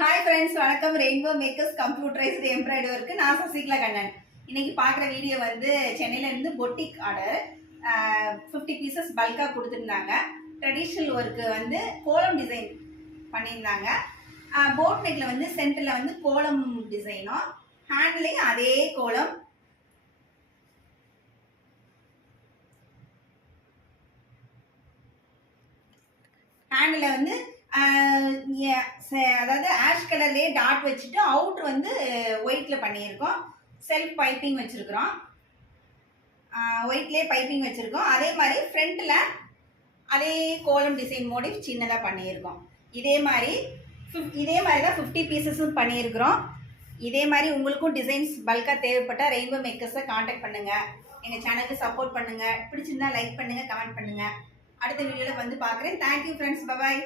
Hi friends, வணக்கம். Rainbow makers computerised embroidery work. நான் சசிகலா கண்ணன். இன்னைக்கு பார்க்குற வீடியோ வந்து சென்னையிலேருந்து பொட்டிக் ஆர்டர் 50 பீசஸ் பல்காக கொடுத்துருந்தாங்க. ட்ரெடிஷ்னல் ஒர்க்கு வந்து கோலம் டிசைன் பண்ணியிருந்தாங்க. போட் நெக்கில் வந்து சென்டரில் வந்து கோலம் டிசைனும், ஹேண்ட்லேயும் அதே கோலம். ஹேண்டில் வந்து அதாவது ஆஷ் கலர்லேயே டாட் வச்சுட்டு அவுட்ரு வந்து ஒயிட்டில் பண்ணியிருக்கோம். செல்ஃப் பைப்பிங் வச்சுருக்குறோம். ஒயிட்லேயே பைப்பிங் வச்சுருக்கோம். அதே மாதிரி ஃப்ரண்ட்டில் அதே கோலம் டிசைன் மோடிஃப் சின்னதாக பண்ணியிருக்கோம். இதே மாதிரி தான் 50 பீசஸும் பண்ணியிருக்கிறோம். இதே மாதிரி உங்களுக்கும் டிசைன்ஸ் பல்காக தேவைப்பட்டால் ரெயின்போ மேக்கர்ஸை காண்டாக்ட் பண்ணுங்கள். எங்கள் சேனலுக்கு சப்போர்ட் பண்ணுங்கள். பிடிச்சிருந்தா லைக் பண்ணுங்கள், கமெண்ட் பண்ணுங்கள். அடுத்த வீடியோவில் வந்து பார்க்குறேன். Thank you friends. பபாய்.